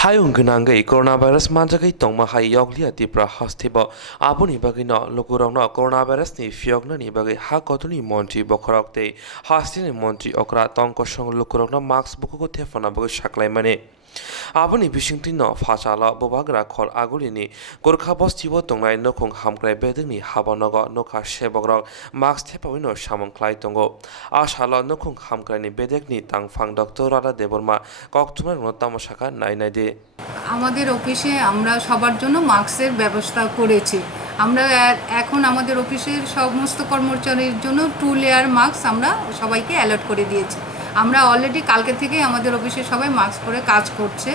Hayung gunangay coronavirus manjagay tongma hay yoglia tipra hastibo abuni bagino lukurongno coronavirus ni fiogno ni bagay hakotuni monti bokorokte hastini monti okra tongko song lukurongno max bukuko tefana bagay shaklay mane aboni bisingtino fasala bobagra khol agulini gorkha bostibo tongnai nokhong hamkrai bedingni habonogo nokha sebogrok max thepawino samongklai tongo asala nokhong hamkraini bedekni tangfang dr rada deborma koktumar notamosaka nainade আমাদের অফিসে আমরা সবার জন্য মাস্কের ব্যবস্থা করেছি। আমরা এখন আমাদের অফিসের সমস্ত কর্মচারীর জন্য 2 লেয়ার মাস্ক আমরা সবাইকে অ্যালার্ট করে দিয়েছি। আমরা অলরেডি কালকে থেকে আমাদের অফিসে সবাই মাস্ক পরে কাজ করছে,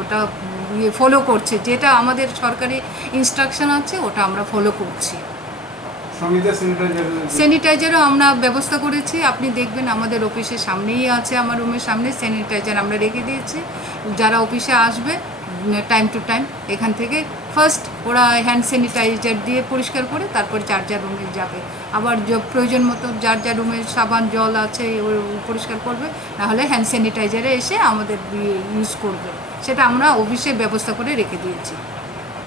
ওটা ফলো করছে, যেটা আমাদের সরকারি ইনস্ট্রাকশন আছে ওটা আমরা ফলো করছি। স্যানিটাইজারও আমরা ব্যবস্থা করেছি, আপনি দেখবেন আমাদের অফিসের সামনেই আছে, আমার রুমের সামনে স্যানিটাইজার আমরা রেখে দিয়েছি। যারা অফিসে আসবে টাইম টু টাইম এখান থেকে ফার্স্ট ওরা হ্যান্ড স্যানিটাইজার দিয়ে পরিষ্কার করে তারপর যার যার রুমে যাবে। আবার প্রয়োজন মতো যার যার রুমে সাবান জল আছে পরিষ্কার করবে, নাহলে হ্যান্ড স্যানিটাইজারে এসে আমাদের ইউজ করবে। সেটা আমরা অফিসে ব্যবস্থা করে রেখে দিয়েছি।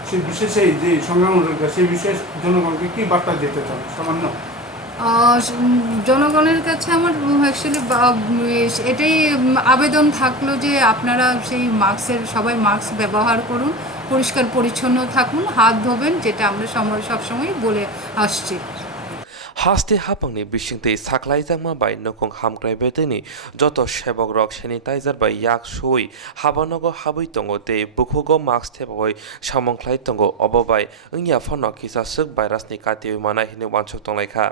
সেই বিশেষে যে সংক্রমণ রোগটা সেই বিশেষ জনগণকে কি বার্তা দিতে চান সামান্য? জনগণের কাছে আমার অ্যাকচুয়ালি এটাই আবেদন থাকলো যে আপনারা সেই মাস্কের সবাই মাস্ক ব্যবহার করুন, পরিষ্কার পরিচ্ছন্ন থাকুন, হাত ধোবেন, যেটা আমরা সবসময় বলে আসছি। Haste hapangni bisingtei saklaijangma bai nokong hamkrai beteni joto sebok rok sanitizer bai yak sui habanogo habui tongo tei bukhugo mask thepoi samongklai tongo obo bai wngya phono kisa suk virus ni katiwi mana hinu wansuk tonglaikha